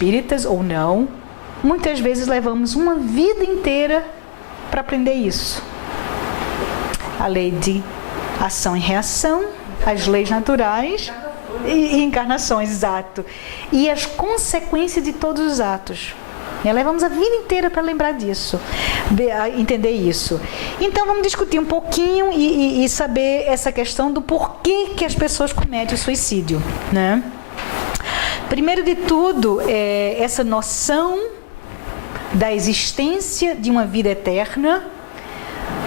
espíritas ou não, muitas vezes levamos uma vida inteira para aprender isso. A lei de ação e reação, as leis naturais e encarnações, exato. E as consequências de todos os atos. Levamos a vida inteira para lembrar disso, entender isso. Então vamos discutir um pouquinho e saber essa questão do porquê que as pessoas cometem o suicídio, né? Primeiro de tudo, essa noção da existência de uma vida eterna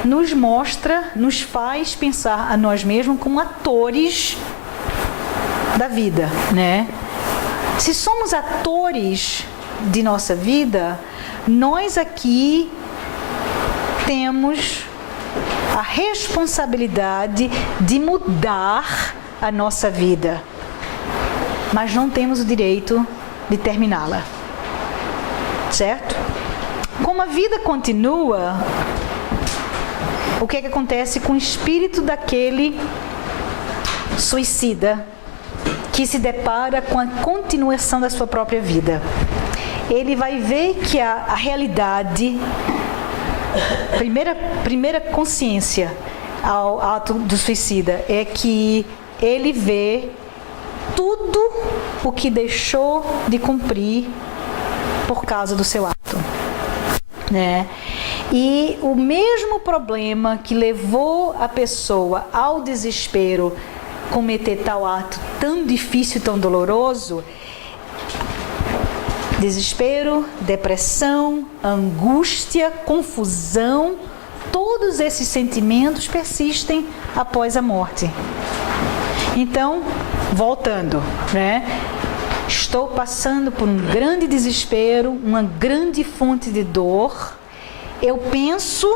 nos faz pensar a nós mesmos como atores da vida, né? Se somos atores de nossa vida, nós aqui temos a responsabilidade de mudar a nossa vida, mas não temos o direito de terminá-la, certo? Como a vida continua, o que é que acontece com o espírito daquele suicida que se depara com a continuação da sua própria vida? Ele vai ver que a realidade, primeira consciência ao ato do suicida é que ele vê tudo o que deixou de cumprir por causa do seu ato, né? E o mesmo problema que levou a pessoa ao desespero cometer tal ato tão difícil, tão doloroso, desespero, depressão, angústia, confusão, todos esses sentimentos persistem após a morte. Então, voltando, né? Estou passando por um grande desespero, uma grande fonte de dor. Eu penso,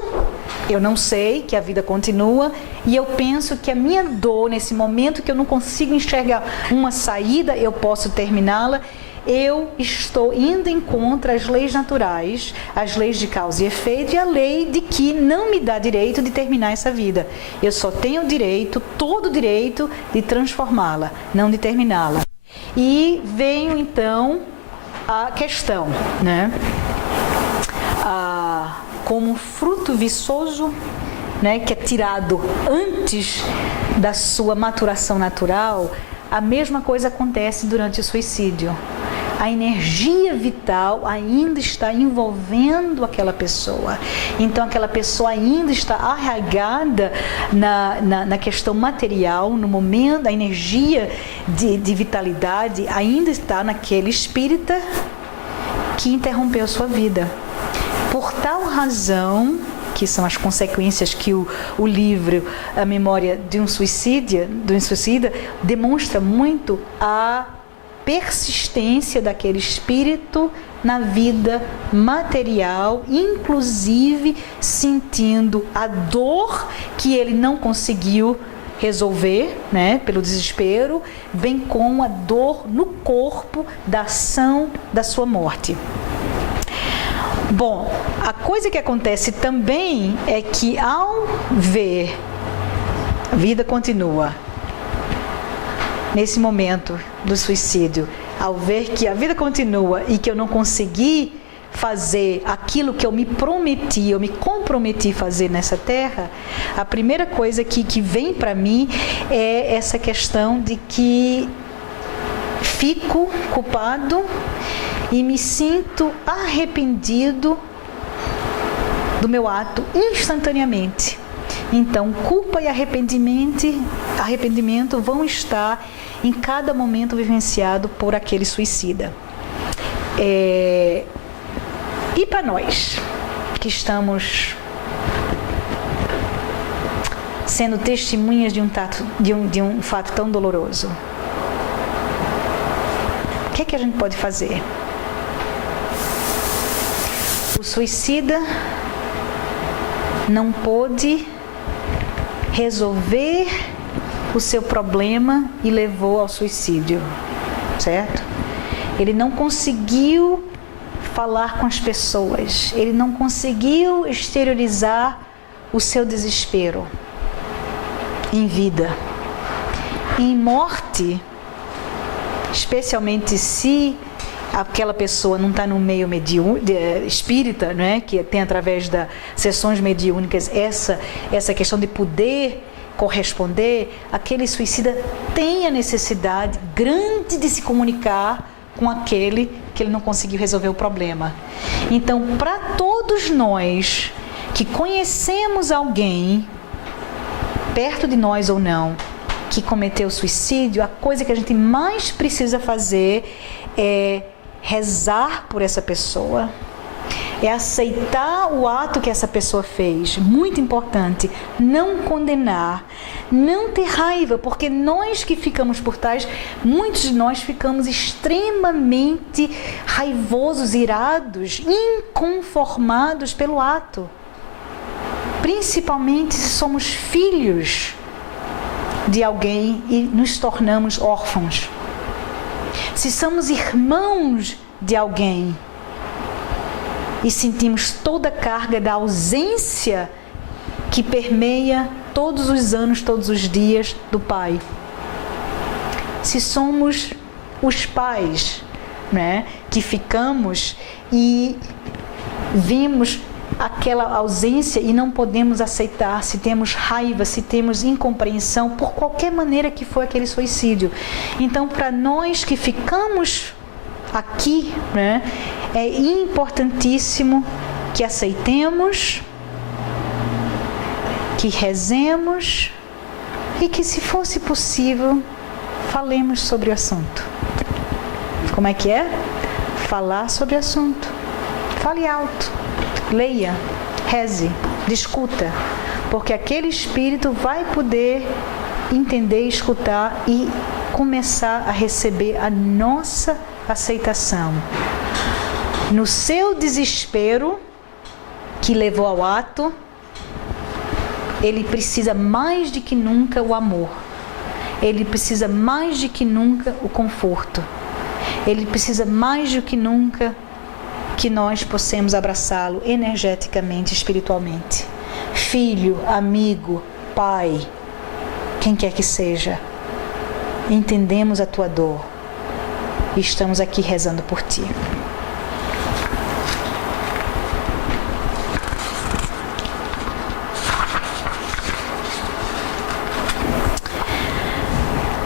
eu não sei, que a vida continua, e eu penso que a minha dor, nesse momento que eu não consigo enxergar uma saída, eu posso terminá-la. Eu estou indo em contra as leis naturais, as leis de causa e efeito e a lei de que não me dá direito de terminar essa vida. Eu só tenho direito, todo o direito de transformá-la, não de terminá-la. E venho então a questão, né? Como fruto viçoso, né, que é tirado antes da sua maturação natural, a mesma coisa acontece durante o suicídio. A energia vital ainda está envolvendo aquela pessoa. Então, aquela pessoa ainda está arraigada na questão material, no momento, a energia de vitalidade ainda está naquele espírita que interrompeu sua vida. Por tal razão, que são as consequências que o livro A Memória de um Suicida demonstra muito a persistência daquele espírito na vida material, inclusive sentindo a dor que ele não conseguiu resolver, né, pelo desespero, bem como a dor no corpo da ação da sua morte. Bom, a coisa que acontece também é que ao ver a vida continua, nesse momento do suicídio, ao ver que a vida continua e que eu não consegui fazer aquilo que eu me prometi, eu me comprometi a fazer nessa terra, a primeira coisa que vem para mim é essa questão de que fico culpado e me sinto arrependido do meu ato instantaneamente. Então, culpa e arrependimento vão estar em cada momento vivenciado por aquele suicida. E para nós, que estamos sendo testemunhas de um fato tão doloroso, o que é que a gente pode fazer? O suicida não pôde resolver o seu problema e levou ao suicídio, certo? Ele não conseguiu falar com as pessoas, ele não conseguiu exteriorizar o seu desespero em vida. Em morte, especialmente se aquela pessoa não está no meio espírita, né? Que tem através das sessões mediúnicas essa questão de poder corresponder, aquele suicida tem a necessidade grande de se comunicar com aquele que ele não conseguiu resolver o problema. Então, para todos nós que conhecemos alguém, perto de nós ou não, que cometeu suicídio, a coisa que a gente mais precisa fazer é rezar por essa pessoa, é aceitar o ato que essa pessoa fez, muito importante, não condenar, não ter raiva, porque nós que ficamos por trás, muitos de nós ficamos extremamente raivosos, irados, inconformados pelo ato, principalmente se somos filhos de alguém e nos tornamos órfãos, se somos irmãos de alguém e sentimos toda a carga da ausência que permeia todos os anos, todos os dias do pai. Se somos os pais, né, que ficamos e vimos aquela ausência e não podemos aceitar, se temos raiva, se temos incompreensão, por qualquer maneira que foi aquele suicídio. Então, para nós que ficamos aqui, né, é importantíssimo que aceitemos, que rezemos e que, se fosse possível, falemos sobre o assunto. Como é que é? Falar sobre o assunto. Fale alto, leia, reze, discuta, porque aquele espírito vai poder entender, escutar e começar a receber a nossa aceitação. No seu desespero que levou ao ato, ele precisa mais do que nunca o amor. Ele precisa mais do que nunca o conforto. Ele precisa mais do que nunca que nós possamos abraçá-lo energeticamente, espiritualmente. Filho, amigo, pai, quem quer que seja, entendemos a tua dor e estamos aqui rezando por ti.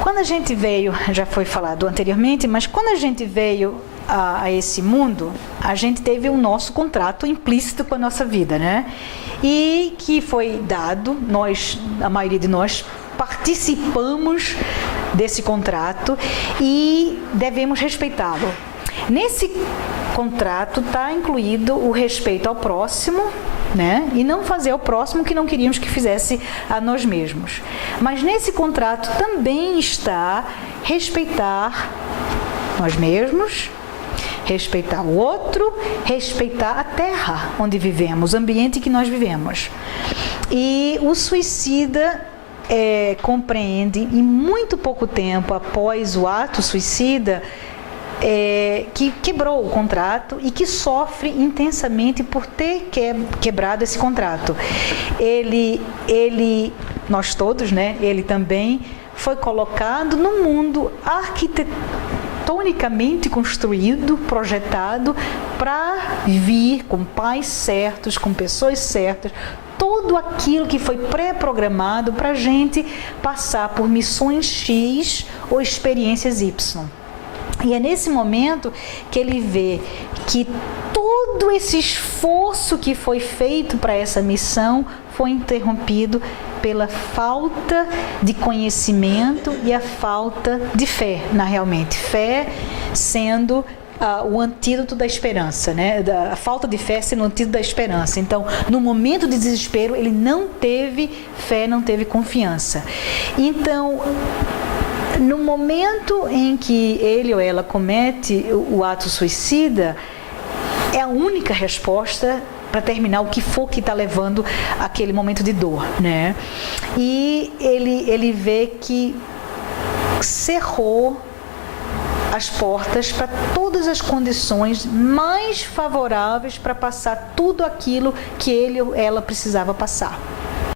Quando a gente veio, já foi falado anteriormente, mas quando a gente veio a esse mundo, a gente teve o nosso contrato implícito com a nossa vida, né? E que foi dado, a maioria de nós participamos desse contrato e devemos respeitá-lo. Nesse contrato está incluído o respeito ao próximo, né? E não fazer ao próximo o que não queríamos que fizesse a nós mesmos. Mas nesse contrato também está respeitar nós mesmos, respeitar o outro, respeitar a terra onde vivemos, o ambiente que nós vivemos. E o suicida compreende, em muito pouco tempo após o ato suicida, que quebrou o contrato e que sofre intensamente por ter quebrado esse contrato. Nós todos, né? Ele também foi colocado no mundo arquitetonicamente construído, projetado para vir com pais certos, com pessoas certas, tudo aquilo que foi pré-programado para a gente passar por missões X ou experiências Y. E é nesse momento que ele vê que todo esse esforço que foi feito para essa missão foi interrompido pela falta de conhecimento e a falta de fé, realmente. Fé sendo o antídoto da esperança, né? A falta de fé sendo o antídoto da esperança. Então, no momento de desespero, ele não teve fé, não teve confiança. Então, no momento em que ele ou ela comete o ato suicida, é a única resposta para terminar o que for que está levando aquele momento de dor, né? E ele vê que cerrou as portas para todas as condições mais favoráveis para passar tudo aquilo que ele ou ela precisava passar.